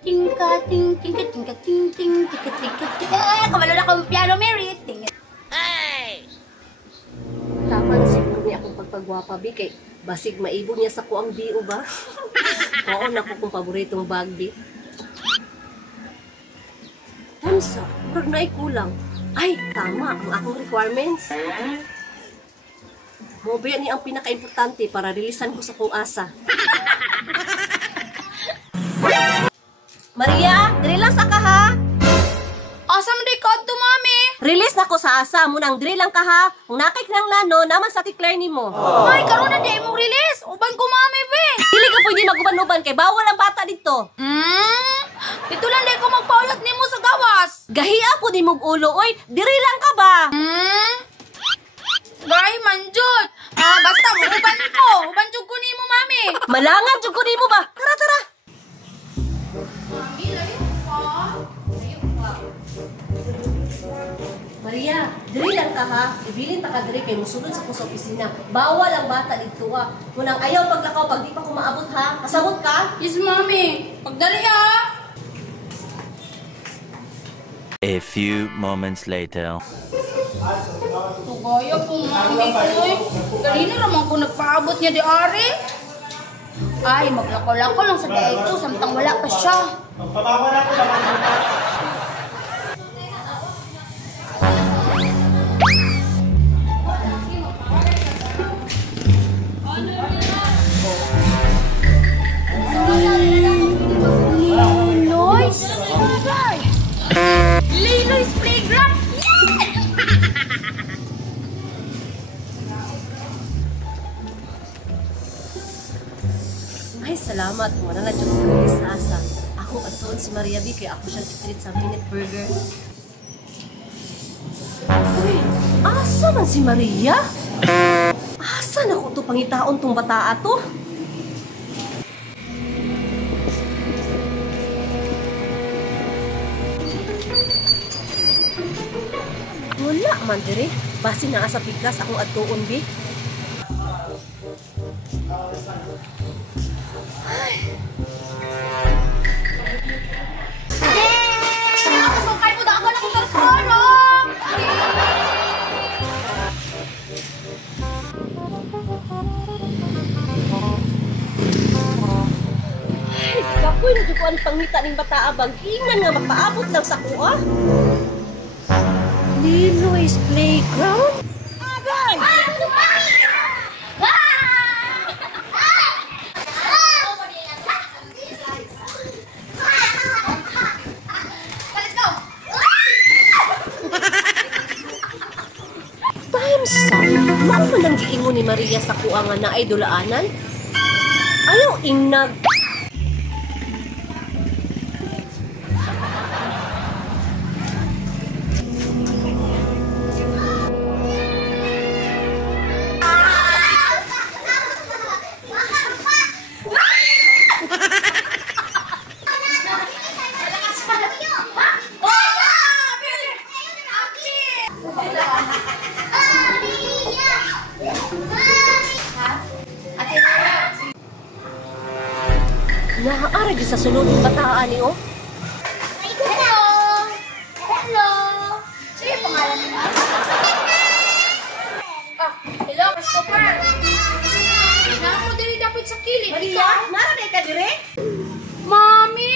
Tingka, ting, tingka, tingka, ting, ting, tingka, tingka, tingka. Kabalo na akong piano, Mary. Ting. Hey! Tama na siguro niya akong pagpagwapa, Bi. Kay basig maibo niya sa kuang biyo ba? Oo, naku kong paboritong bag, Bi. Tansa, pag naikulang. Ay, tama ang akong requirements. Mobile niya ang pinaka-importante para rilisan ko sa kong asa. Maria, relax ka ha? Asa man di ka to, mami? Release na ko sa asa mo nang diri lang ka ha. Kung nakay nang nano naman sa tikler nimo. Ay, karon na di mo release. Uban ko, mami, be. Dili ka pwede maguban-uban kay bawal ang bata dito. Ito lang di ko magpaulat nimo sa gawas. Gahiya po di mong ulo oy. Diri lang ka ba? Bay, manjud. Basta mo uban ko. Uban jud ko nimo, mami. Malangan jud ko nimo ba? Tara tara. Maria, diri lang ka ha. Ibilin ta ka diri kay musulod sa kusa opisina. Bawal ang bata dito ha. Kunang ayaw paglakaw pag di pa ko maabot ha. Kasabot ka? Yes, mami. Pagdali, A few moments later. Tugaya po, mami ko. Dali na naman ko nagpaabot niya di ari. Ay, maglako-lako lang sa daig ko. Samtang wala pa siya. Liloy's Playground! Ay, salamat. Wala na dyan ko sa asa. Ako at doon si Maria B. Kaya ako siyang titreat sa Minute Burger. Uy, asa man si Maria? Asa na ko ito pangitaon tong bataa to? Wala man dire. Basi na sa piglas akong adtuon, Bi. Nakasukay po na ako ng tarpano! Ay, kapoy na dito ang pangita ng bataa bang hingan nga magpaabot lang sa kuha. Liloy's Playground? Agay! Time's up. Mao man ang giingon ni Maria sa kuha nga na ay dulaanan? Ayaw inag. Naaara di sa sulod ng bataan ni oh. Hello! Hello! Sige, pangalan niyo. Hello, Christopher! Nako diri dapat sa kilid. Maria, nara ka dire? Mami!